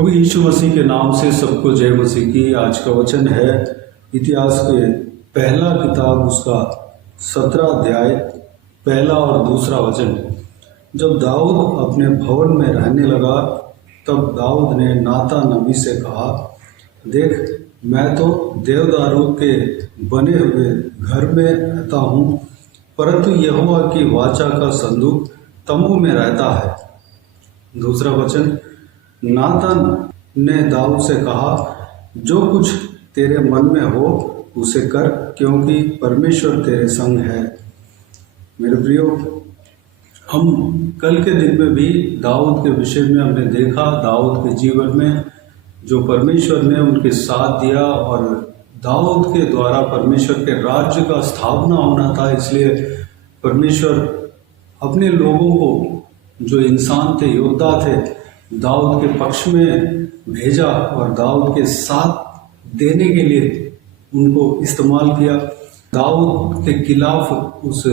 प्रभु यीशु मसीह के नाम से सबको जय मसीह की। आज का वचन है इतिहास के पहला किताब उसका 17 अध्याय पहला और दूसरा वचन। जब दाऊद अपने भवन में रहने लगा तब दाऊद ने नातान नबी से कहा, देख मैं तो देवदारों के बने हुए घर में रहता हूँ, परंतु यहोवा की वाचा का संदूक तम्बू में रहता है। दूसरा वचन, नातान ने दाऊद से कहा, जो कुछ तेरे मन में हो उसे कर, क्योंकि परमेश्वर तेरे संग है। मेरे प्रियो, हम कल के दिन में भी दाऊद के विषय में हमने देखा, दाऊद के जीवन में जो परमेश्वर ने उनके साथ दिया और दाऊद के द्वारा परमेश्वर के राज्य का स्थापना होना था। इसलिए परमेश्वर अपने लोगों को, जो इंसान थे, योद्धा थे, दाऊद के पक्ष में भेजा और दाऊद के साथ देने के लिए उनको इस्तेमाल किया। दाऊद के खिलाफ उस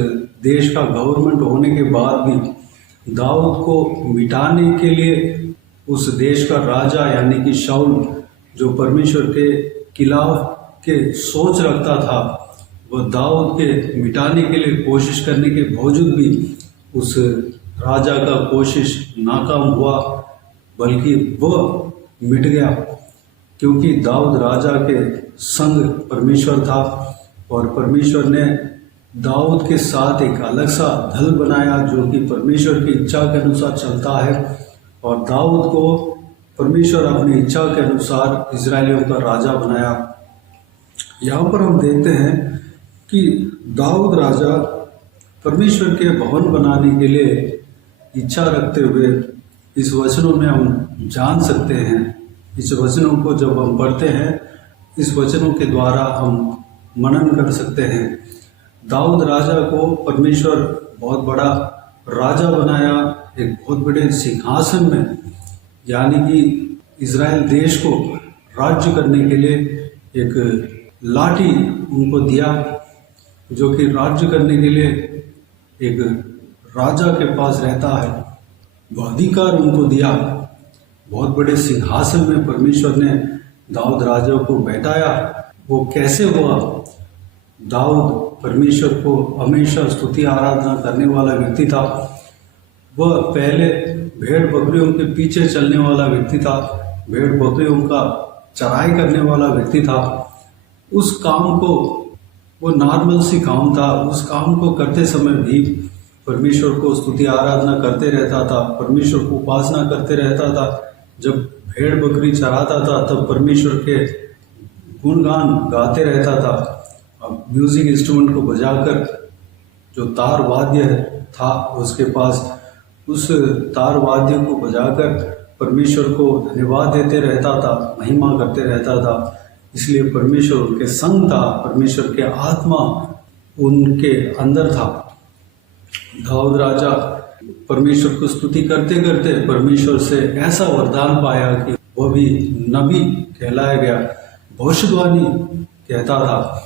देश का गवर्नमेंट होने के बाद भी दाऊद को मिटाने के लिए उस देश का राजा यानी कि शाऊल, जो परमेश्वर के खिलाफ के सोच रखता था, वह दाऊद के मिटाने के लिए कोशिश करने के बावजूद भी उस राजा का कोशिश नाकाम हुआ, बल्कि वह मिट गया, क्योंकि दाऊद राजा के संग परमेश्वर था और परमेश्वर ने दाऊद के साथ एक अलग सा दल बनाया जो कि परमेश्वर की इच्छा के अनुसार चलता है। और दाऊद को परमेश्वर अपनी इच्छा के अनुसार इजरायलियों का राजा बनाया। यहाँ पर हम देखते हैं कि दाऊद राजा परमेश्वर के भवन बनाने के लिए इच्छा रखते हुए इस वचनों में हम जान सकते हैं। इस वचनों को जब हम पढ़ते हैं, इस वचनों के द्वारा हम मनन कर सकते हैं। दाऊद राजा को परमेश्वर बहुत बड़ा राजा बनाया, एक बहुत बड़े सिंहासन में, यानी कि इज़राइल देश को राज्य करने के लिए एक लाठी उनको दिया, जो कि राज्य करने के लिए एक राजा के पास रहता है, वह अधिकार उनको दिया। बहुत बड़े सिंहासन में परमेश्वर ने दाऊद राजा को बैठाया। वो कैसे हुआ? दाऊद परमेश्वर को हमेशा स्तुति आराधना करने वाला व्यक्ति था। वह पहले भेड़ बकरियों के पीछे चलने वाला व्यक्ति था, भेड़ बकरियों का चराई करने वाला व्यक्ति था। उस काम को, वो नॉर्मल सी काम था, उस काम को करते समय भी परमेश्वर को स्तुति आराधना करते रहता था, परमेश्वर को उपासना करते रहता था। जब भेड़ बकरी चराता था तब परमेश्वर के गुणगान गाते रहता था। अब म्यूजिक इंस्ट्रूमेंट को बजाकर, जो तार वाद्य था उसके पास, उस तार वाद्य को बजाकर परमेश्वर को धन्यवाद देते रहता था, महिमा करते रहता था। इसलिए परमेश्वर उनके संग था, परमेश्वर के आत्मा उनके अंदर था। दाऊद राजा परमेश्वर को स्तुति करते करते परमेश्वर से ऐसा वरदान पाया कि वह भी नबी कहलाया गया, भविष्यवाणी कहता था।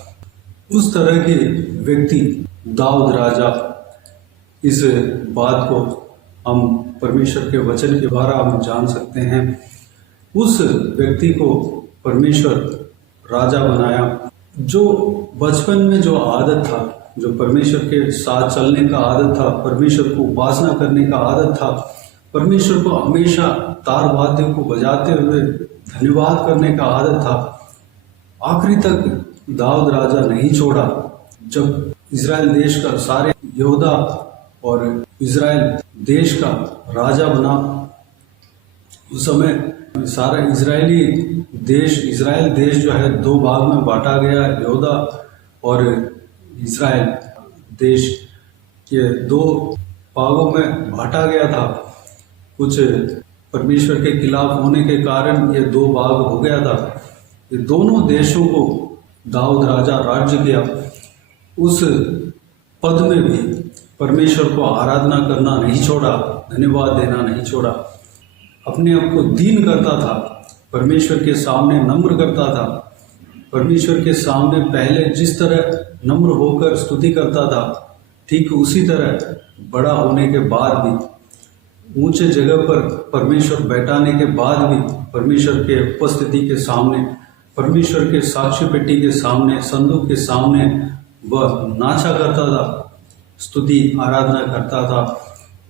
उस तरह के व्यक्ति दाऊद राजा। इस बात को हम परमेश्वर के वचन के द्वारा हम जान सकते हैं। उस व्यक्ति को परमेश्वर राजा बनाया, जो बचपन में जो आदत था, जो परमेश्वर के साथ चलने का आदत था, परमेश्वर को उपासना करने का आदत था, परमेश्वर को हमेशा तार वाद्य को बजाते हुए धन्यवाद करने का आदत था, आखिरी तक दाऊद राजा नहीं छोड़ा। जब इज़राइल देश का सारे योद्धा और इज़राइल देश का राजा बना, उस समय सारा इज़राइल देश जो है दो भाग में बांटा गया। योद्धा और इज़राइल देश के दो भागों में बांटा गया था। कुछ परमेश्वर के खिलाफ होने के कारण ये दो भाग हो गया था। ये दोनों देशों को दाऊद राजा राज्य किया। उस पद में भी परमेश्वर को आराधना करना नहीं छोड़ा, धन्यवाद देना नहीं छोड़ा। अपने आप को दीन करता था, परमेश्वर के सामने नम्र करता था। परमेश्वर के सामने पहले जिस तरह नम्र होकर स्तुति करता था, ठीक उसी तरह बड़ा होने के बाद भी ऊंचे जगह पर परमेश्वर बैठाने के बाद भी परमेश्वर के उपस्थिति के सामने, परमेश्वर के साक्ष्य पेटी के सामने, संदूक के सामने वह नाचा करता था, स्तुति आराधना करता था।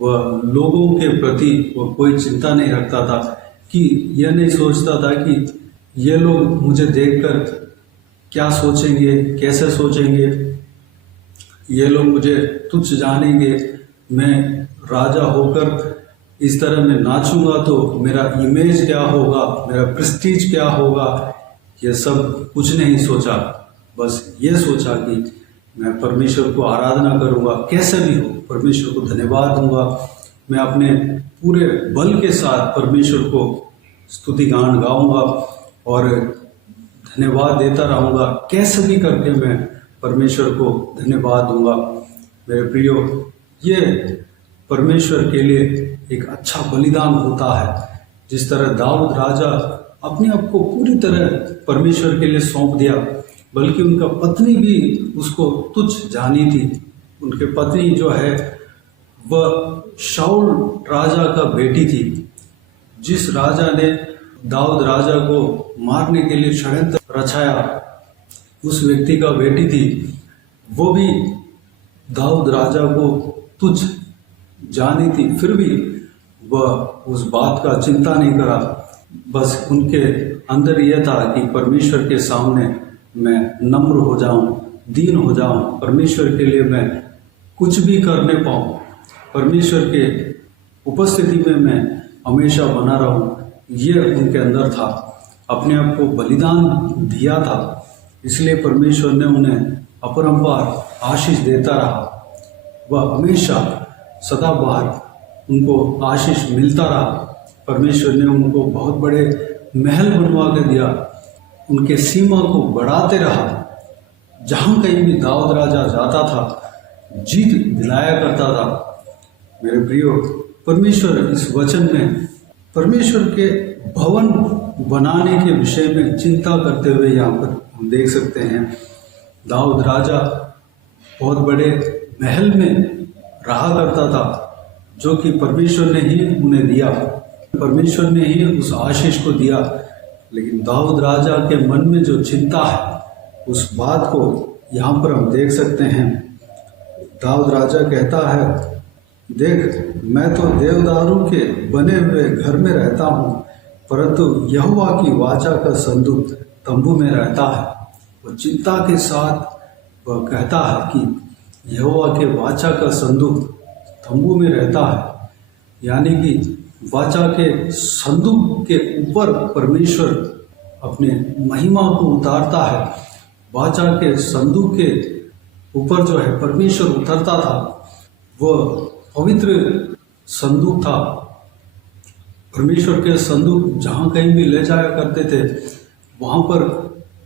वह लोगों के प्रति वह कोई चिंता नहीं रखता था कि यह नहीं सोचता था कि ये लोग मुझे देखकर क्या सोचेंगे, कैसे सोचेंगे, ये लोग मुझे तुच्छ जानेंगे, मैं राजा होकर इस तरह मैं नाचूंगा तो मेरा इमेज क्या होगा, मेरा प्रेस्टीज क्या होगा। यह सब कुछ नहीं सोचा, बस ये सोचा कि मैं परमेश्वर को आराधना करूंगा, कैसे भी हो परमेश्वर को धन्यवाद दूंगा। मैं अपने पूरे बल के साथ परमेश्वर को स्तुति गान गाऊंगा और धन्यवाद देता रहूंगा, कैसे भी करके मैं परमेश्वर को धन्यवाद दूंगा। मेरे प्रियो, ये परमेश्वर के लिए एक अच्छा बलिदान होता है। जिस तरह दाऊद राजा अपने आप को पूरी तरह परमेश्वर के लिए सौंप दिया, बल्कि उनका पत्नी भी उसको तुच्छ जानी थी। उनके पत्नी जो है वह शाऊल राजा का बेटी थी। जिस राजा ने दाऊद राजा को मारने के लिए षड्यंत्र रचाया, उस व्यक्ति का बेटी थी। वो भी दाऊद राजा को तुच्छ जानी थी, फिर भी वह उस बात का चिंता नहीं करा। बस उनके अंदर यह था कि परमेश्वर के सामने मैं नम्र हो जाऊं, दीन हो जाऊं, परमेश्वर के लिए मैं कुछ भी करने पाऊं, परमेश्वर के उपस्थिति में मैं हमेशा बना रहूं। ये उनके अंदर था, अपने आप को बलिदान दिया था, इसलिए परमेश्वर ने उन्हें अपरंपार आशीष देता रहा। वह हमेशा सदाबहार उनको आशीष मिलता रहा। परमेश्वर ने उनको बहुत बड़े महल बनवा के दिया, उनके सीमा को बढ़ाते रहा। जहाँ कहीं भी दाऊद राजा जाता था, जीत दिलाया करता था। मेरे प्रियो, परमेश्वर इस वचन में परमेश्वर के भवन बनाने के विषय में चिंता करते हुए यहाँ पर हम देख सकते हैं। दाऊद राजा बहुत बड़े महल में रहा करता था, जो कि परमेश्वर ने ही उन्हें दिया, परमेश्वर ने ही उस आशीष को दिया। लेकिन दाऊद राजा के मन में जो चिंता है, उस बात को यहाँ पर हम देख सकते हैं। दाऊद राजा कहता है, देख, मैं तो देवदारू के बने हुए घर में रहता हूँ, परंतु यहोवा की वाचा का संदूक तंबू में रहता है। वो चिंता के साथ वह कहता है कि यहोवा के वाचा का संदूक तंबू में रहता है, यानी कि वाचा के संदूक के ऊपर परमेश्वर अपने महिमा को उतारता है। वाचा के संदूक के ऊपर जो है परमेश्वर उतरता था, वह पवित्र संदूक था। परमेश्वर के संदूक जहाँ कहीं भी ले जाया करते थे, वहाँ पर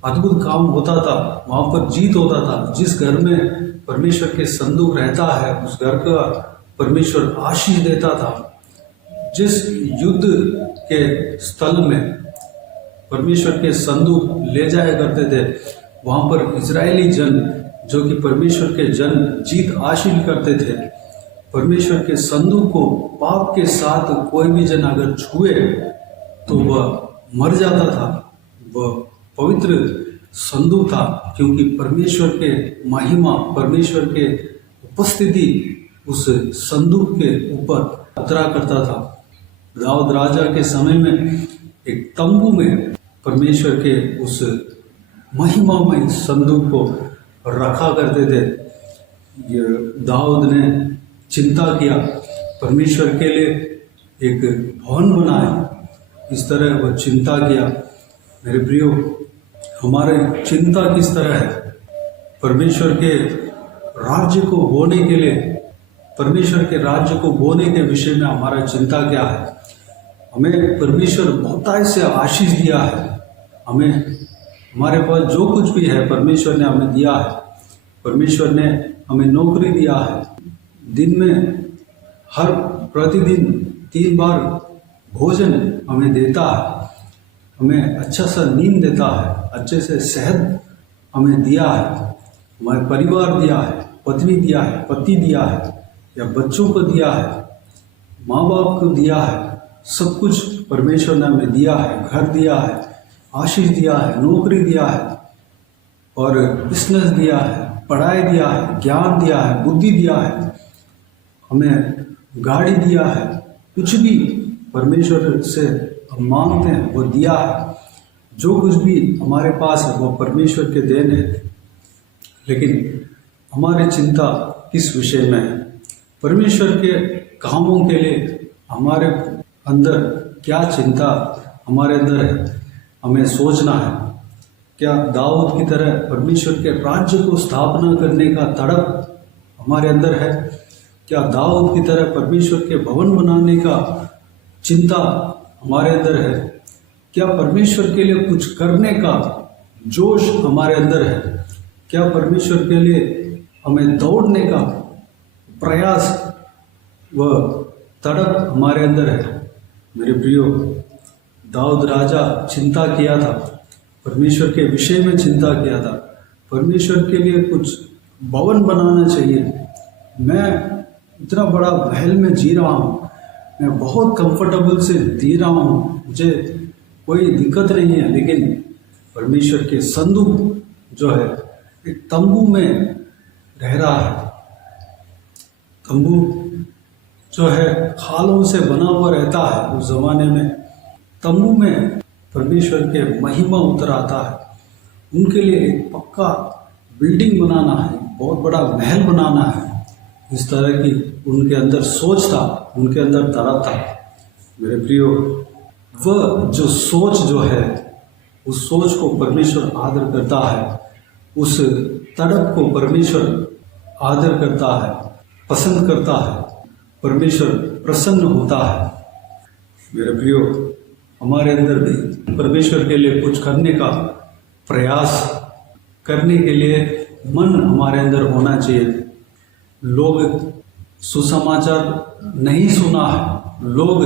अद्भुत काम होता था, वहाँ पर जीत होता था। जिस घर में परमेश्वर के संदूक रहता है, उस घर का परमेश्वर आशीष देता था। जिस युद्ध के स्थल में परमेश्वर के संदूक ले जाया करते थे, वहाँ पर इजरायली जन, जो कि परमेश्वर के जन, जीत हासिल करते थे। परमेश्वर के संदूक को पाप के साथ कोई भी जन अगर छुए तो वह मर जाता था। वह पवित्र संदूक था, क्योंकि परमेश्वर के महिमा, परमेश्वर के उपस्थिति उस संदूक के ऊपर उतरा करता था। दाऊद राजा के समय में एक तंबू में परमेश्वर के उस महिमामय संदूक को रखा करते थे। ये दाऊद ने चिंता किया, परमेश्वर के लिए एक भवन बनाए, इस तरह वह चिंता किया। मेरे प्रियो, हमारे चिंता किस तरह है? परमेश्वर के राज्य को बोने के लिए, परमेश्वर के राज्य को बोने के विषय में हमारा चिंता क्या है? हमें परमेश्वर बहुतायत से आशीष दिया है। हमें, हमारे पास जो कुछ भी है परमेश्वर ने हमें दिया है। परमेश्वर ने हमें नौकरी दिया है, दिन में हर प्रतिदिन 3 बार भोजन हमें देता है, हमें अच्छा सा नींद देता है, अच्छे से सेहत हमें दिया है, हमारे परिवार दिया है, पत्नी दिया है, पति दिया है, या बच्चों को दिया है। माँ बाप को दिया है, सब कुछ परमेश्वर ने हमें दिया है, घर दिया है, आशीष दिया है, नौकरी दिया है और बिजनेस दिया है, पढ़ाई दिया है, ज्ञान दिया है, बुद्धि दिया है, हमें गाड़ी दिया है, कुछ भी परमेश्वर से हम मांगते हैं वो दिया है। जो कुछ भी हमारे पास है वो परमेश्वर के देन है। लेकिन हमारी चिंता किस विषय में है? परमेश्वर के कामों के लिए हमारे अंदर क्या चिंता हमारे अंदर है, हमें सोचना है। क्या दाऊद की तरह परमेश्वर के राज्य को स्थापना करने का तड़प हमारे अंदर है? क्या दाऊद की तरह परमेश्वर के भवन बनाने का चिंता हमारे अंदर है? क्या परमेश्वर के लिए कुछ करने का जोश हमारे अंदर है? क्या परमेश्वर के लिए हमें दौड़ने का प्रयास व तड़प हमारे अंदर है? मेरे प्रियो, दाऊद राजा चिंता किया था, परमेश्वर के विषय में चिंता किया था, परमेश्वर के लिए कुछ भवन बनाना चाहिए। मैं इतना बड़ा महल में जी रहा हूँ, मैं बहुत कंफर्टेबल से जी रहा हूँ, मुझे कोई दिक्कत नहीं है, लेकिन परमेश्वर के संदूक जो है एक तंबू में रह रहा है। तंबू जो है खालों से बना हुआ रहता है। उस जमाने में तंबू में परमेश्वर के महिमा उतर आता है। उनके लिए एक पक्का बिल्डिंग बनाना है, बहुत बड़ा महल बनाना है। इस तरह की उनके अंदर सोच था, उनके अंदर तड़प था। मेरे प्रियो, वह जो सोच जो है, उस सोच को परमेश्वर आदर करता है, उस तड़प को परमेश्वर आदर करता है, पसंद करता है, परमेश्वर प्रसन्न होता है। मेरे प्रियो, हमारे अंदर भी परमेश्वर के लिए कुछ करने का प्रयास करने के लिए मन हमारे अंदर होना चाहिए। लोग सुसमाचार नहीं सुना है, लोग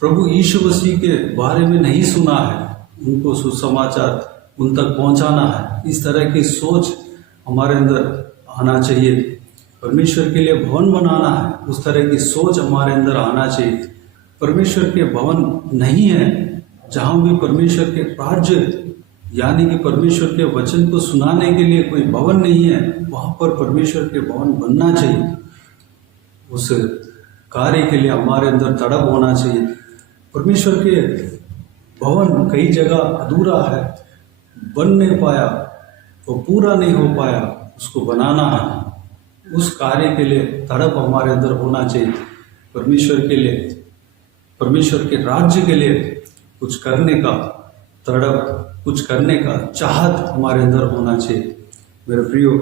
प्रभु यीशु मसीह के बारे में नहीं सुना है, उनको सुसमाचार उन तक पहुंचाना है। इस तरह की सोच हमारे अंदर आना चाहिए। परमेश्वर के लिए भवन बनाना है, उस तरह की सोच हमारे अंदर आना चाहिए। परमेश्वर के भवन नहीं है, जहाँ भी परमेश्वर के राज्य यानी कि परमेश्वर के वचन को सुनाने के लिए कोई भवन नहीं है, वहाँ पर परमेश्वर के भवन बनना चाहिए। उस कार्य के लिए हमारे अंदर तड़प होना चाहिए। परमेश्वर के भवन कई जगह अधूरा है, बन नहीं पाया, वो पूरा नहीं हो पाया, उसको बनाना है। उस कार्य के लिए तड़प हमारे अंदर होना चाहिए। परमेश्वर के लिए, परमेश्वर के राज्य के लिए कुछ करने का तड़प, कुछ करने का चाहत हमारे अंदर होना चाहिए। मेरे प्रियो,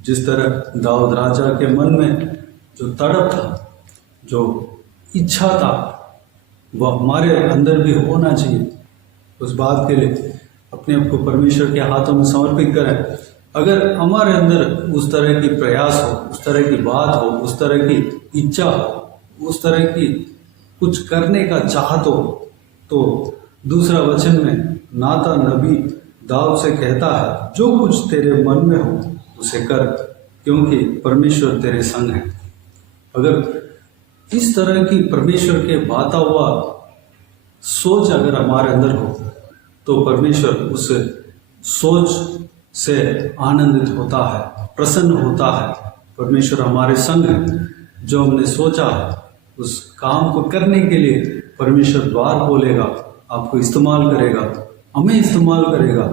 जिस तरह दाऊद राजा के मन में जो तड़प था, जो इच्छा था, वह हमारे अंदर भी होना चाहिए। उस बात के लिए अपने आप को परमेश्वर के हाथों में समर्पित करें। अगर हमारे अंदर उस तरह की प्रयास हो, उस तरह की बात हो, उस तरह की इच्छा हो, उस तरह की कुछ करने का चाहत हो, तो दूसरा वचन में नातान नबी दाऊद से कहता है, जो कुछ तेरे मन में हो उसे कर, क्योंकि परमेश्वर तेरे संग है। अगर इस तरह की परमेश्वर के बाता हुआ सोच अगर हमारे अंदर हो, तो परमेश्वर उस सोच से आनंदित होता है, प्रसन्न होता है। परमेश्वर हमारे संग है। जो हमने सोचा है उस काम को करने के लिए परमेश्वर द्वार खोलेगा, आपको इस्तेमाल करेगा, हमें इस्तेमाल करेगा।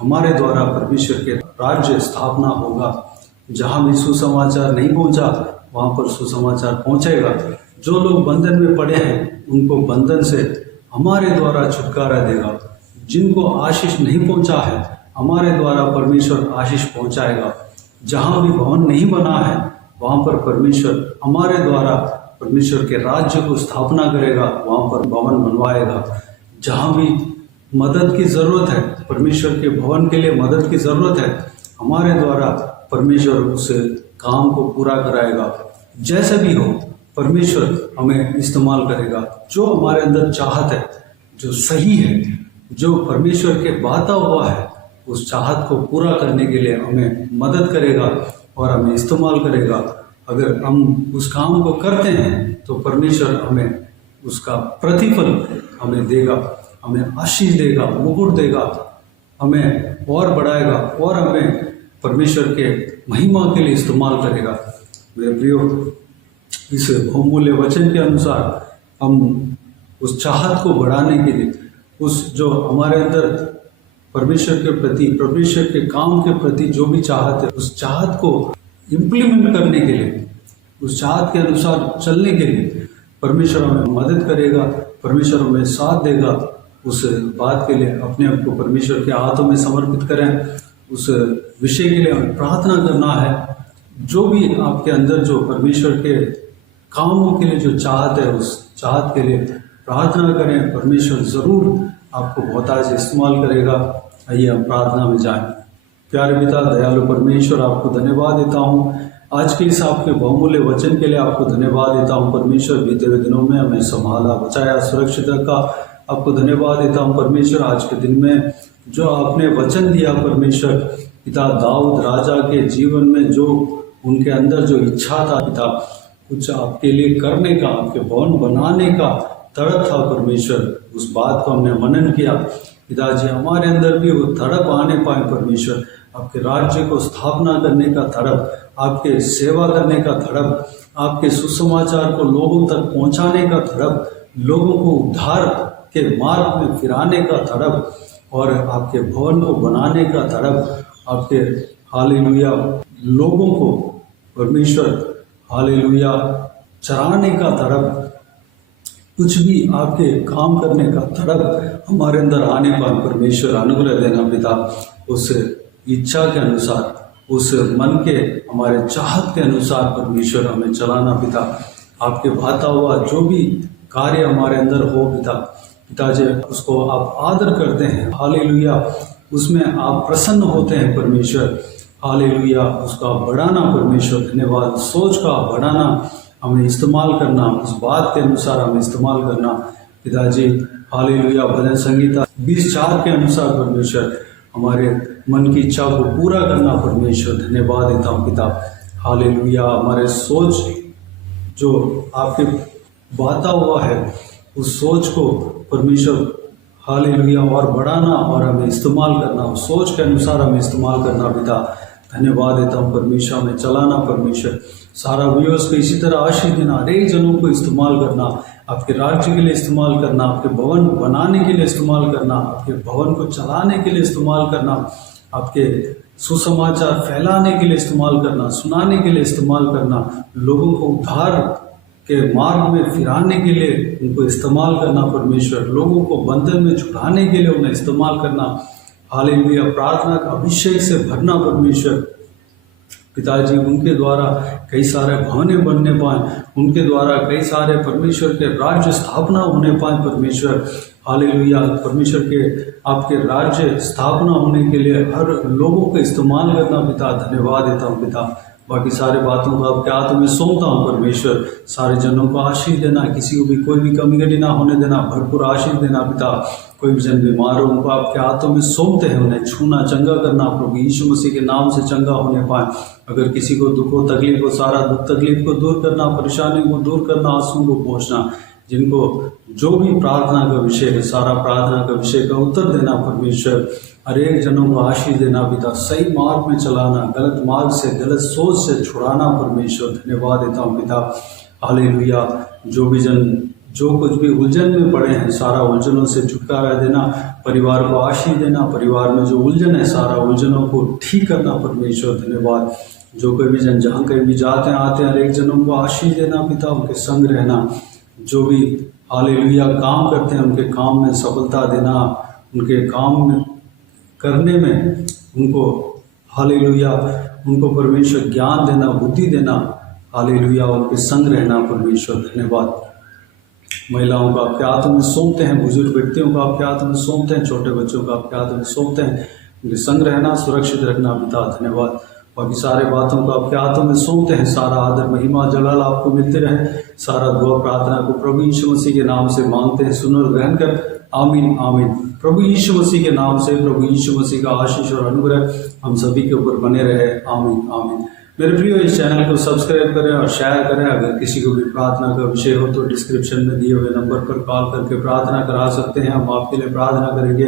हमारे द्वारा परमेश्वर के राज्य स्थापना होगा। जहाँ भी सुसमाचार नहीं पहुँचा, वहाँ पर सुसमाचार पहुँचेगा। जो लोग बंधन में पड़े हैं, उनको बंधन से हमारे द्वारा छुटकारा देगा। जिनको आशीष नहीं पहुँचा है, हमारे द्वारा परमेश्वर आशीष पहुँचाएगा। जहाँ भी भवन नहीं बना है, वहाँ पर परमेश्वर हमारे द्वारा परमेश्वर के राज्य को स्थापना करेगा, वहाँ पर भवन बनवाएगा। जहाँ भी मदद की ज़रूरत है, परमेश्वर के भवन के लिए मदद की ज़रूरत है, हमारे द्वारा परमेश्वर उस काम को पूरा कराएगा। जैसे भी हो, परमेश्वर हमें इस्तेमाल करेगा। जो हमारे अंदर चाहत है, जो सही है, जो परमेश्वर के बाता हुआ है, उस चाहत को पूरा करने के लिए हमें मदद करेगा और हमें इस्तेमाल करेगा। अगर हम उस काम को करते हैं तो परमेश्वर हमें उसका प्रतिफल हमें देगा, हमें आशीष देगा, मुकुट देगा, हमें और बढ़ाएगा और हमें परमेश्वर के महिमा के लिए इस्तेमाल करेगा। मेरे प्रियो, इस बहुमूल्य वचन के अनुसार हम उस चाहत को बढ़ाने के लिए, उस जो हमारे अंदर परमेश्वर के प्रति, परमेश्वर के काम के प्रति जो भी चाहत है, उस चाहत को इम्प्लीमेंट करने के लिए, उस चाहत के अनुसार चलने के लिए परमेश्वर हमें मदद करेगा, परमेश्वर हमें साथ देगा। उस बात के लिए अपने आप को परमेश्वर के हाथों में समर्पित करें। उस विषय के लिए हमें प्रार्थना करना है। जो भी आपके अंदर जो परमेश्वर के कामों के लिए जो चाहत है, उस चाहत के लिए प्रार्थना करें। परमेश्वर ज़रूर आपको बहुत आज इस्तेमाल करेगा। आइए हम प्रार्थना में जाएं। प्यारे पिता, दयालु परमेश्वर, आपको धन्यवाद देता हूँ आज के इस आपके बहुमूल्य वचन के लिए। आपको धन्यवाद देता हूँ परमेश्वर, बीते हुए दिनों में हमें संभाला, बचाया, सुरक्षित रखा। आपको धन्यवाद देता हूँ परमेश्वर, आज के दिन में जो आपने वचन दिया परमेश्वर, पिता दाऊद राजा के जीवन में जो उनके अंदर जो इच्छा था पिता, कुछ आपके लिए करने का, आपके भवन बनाने का तड़प था परमेश्वर, उस बात को हमने मनन किया पिताजी। हमारे अंदर भी वो तड़प आने पाए परमेश्वर, आपके राज्य को स्थापना करने का तड़प, आपके सेवा करने का तड़प, आपके सुसमाचार को लोगों तक पहुंचाने का तड़प, लोगों को उद्धार के मार्ग में फिराने का तड़प और आपके भवन को बनाने का तड़प, आपके हालेलुया लोगों को परमेश्वर हालेलुया चराने का तड़प, कुछ भी आपके काम करने का तड़प हमारे अंदर आने पर परमेश्वर अनुग्रह देना पिता। उस इच्छा के अनुसार, उस मन के हमारे चाहत के अनुसार परमेश्वर हमें चलाना पिता। आपके भाता हुआ जो भी कार्य हमारे अंदर हो पिताजी, उसको आप आदर करते हैं हालेलुया, उसमें आप प्रसन्न होते हैं परमेश्वर हालेलुया, उसका बढ़ाना परमेश्वर धन्यवाद। सोच का बढ़ाना, हमें इस्तेमाल करना, उस बात के अनुसार हमें इस्तेमाल करना पिताजी हालेलुया। भजन संगीता 20:4 के अनुसार परमेश्वर हमारे मन की इच्छा को पूरा करना परमेश्वर धन्यवाद देता हूँ पिता हालेलुया। हमारे सोच जो आपके बाता हुआ है, उस सोच को परमेश्वर हालेलुया और बढ़ाना और हमें इस्तेमाल करना, उस सोच के अनुसार हमें इस्तेमाल करना पिता धन्यवाद देता हूँ परमेश्वर। हमें चलाना परमेश्वर, सारा व्यूअर्स को इसी तरह आशीष देना, अनेक जनों को इस्तेमाल करना, आपके राज्य के लिए इस्तेमाल करना, आपके भवन बनाने के लिए इस्तेमाल करना, आपके भवन को चलाने के लिए इस्तेमाल करना, आपके सुसमाचार फैलाने के लिए इस्तेमाल करना, सुनाने के लिए इस्तेमाल करना, लोगों को उद्धार के मार्ग में फिराने के लिए उनको इस्तेमाल करना परमेश्वर, लोगों को बंधन में छुड़ाने के लिए उन्हें इस्तेमाल करना हालेलुया। प्रार्थना का अभिषेक से भरना परमेश्वर पिताजी, उनके द्वारा कई सारे भवने बनने पाए, उनके द्वारा कई सारे परमेश्वर के राज्य स्थापना होने पाए परमेश्वर हालेलुया। परमेश्वर के आपके राज्य स्थापना होने के लिए हर लोगों को इस्तेमाल करना पिता धन्यवाद देता हूँ पिता। बाकी सारे बातों को आपके हाथों में सौंपता हूँ परमेश्वर, सारे जनों को आशीष देना, किसी को भी कोई भी कमी घटी ना होने देना, भरपूर आशीष देना पिता। कोई भी जन बीमार हो उनको आपके हाथों में सौंपते हैं, उन्हें छूना, चंगा करना प्रभु यीशु मसीह के नाम से चंगा होने पाए। अगर किसी को दुख हो, तकलीफ हो, सारा दुख तकलीफ को दूर करना, परेशानी को दूर करना, आंसू को पहुँचना, जिनको जो भी प्रार्थना का विषय है, सारा प्रार्थना का विषय का उत्तर देना परमेश्वर, हर एक जनों को आशीष देना पिता, सही मार्ग में चलाना, गलत मार्ग से, गलत सोच से छुड़ाना परमेश्वर धन्यवाद देता हूँ पिता हालेलुया। जो भी जन जो कुछ भी उलझन में पड़े हैं, सारा उलझनों से छुटकारा देना, परिवार को आशीष देना, परिवार में जो उलझन है सारा उलझनों को ठीक करना परमेश्वर धन्यवाद। जो कोई भी जन जहाँ कहीं भी जाते हैं आते हैं, हर एक जनों को आशीष देना पिता, उनके संग रहना, जो भी हालेलुया काम करते हैं उनके काम में सफलता देना, उनके काम में करने में उनको हालेलुया, उनको परमेश्वर ज्ञान देना, बुद्धि देना हालेलुया, उनके संग रहना परमेश्वर धन्यवाद। महिलाओं को आपके हाथों में सौंपते हैं, बुजुर्ग व्यक्तियों को आपके हाथों में सौंपते हैं, छोटे बच्चों को आपके हाथों में सौंपते हैं, उनके संग रहना, सुरक्षित रखना पिता धन्यवाद। बाकी सारे बातों को आपके हाथों में सौंपते हैं, सारा आदर महिमा जलाल आपको मिलते रहे। सारा दुआ प्रार्थना को प्रभु यीशु मसीह के नाम से मांगते हैं, सुन और ग्रहण कर, आमीन आमीन। प्रभु यीशु मसीह के नाम से प्रभु यीशु मसीह का आशीष और अनुग्रह हम सभी के ऊपर बने रहे, आमीन आमीन। मेरे प्रियो, इस चैनल को सब्सक्राइब करें और शेयर करें। अगर किसी को भी प्रार्थना का विषय हो तो डिस्क्रिप्शन में दिए हुए नंबर पर कॉल करके प्रार्थना करा सकते हैं। हम आपके लिए प्रार्थना करेंगे।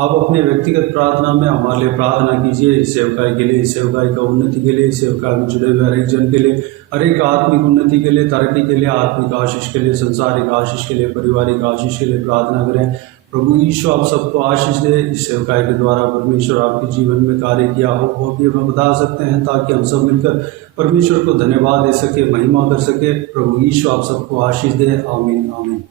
आप अपने व्यक्तिगत प्रार्थना में हमारे लिए प्रार्थना कीजिए, इस सेवकाई के लिए, इस सेवकाई का उन्नति के लिए, इस सेवकाई में जुड़े हुए हर एक जन के लिए, हर एक आत्मिक उन्नति के लिए, तरक्की के लिए, आत्मिक आशीष के लिए, संसारिक आशीष के लिए, पारिवारिक आशीष के लिए प्रार्थना करें। प्रभु यीशु आप सबको आशीष दे। इस सेवकाई के द्वारा परमेश्वर आपके जीवन में कार्य किया हो वो भी हमें बता सकते हैं, ताकि हम सब मिलकर परमेश्वर को धन्यवाद दे सके, महिमा कर सके। प्रभु यीशु आप सबको आशीष दे। आमीन आमीन।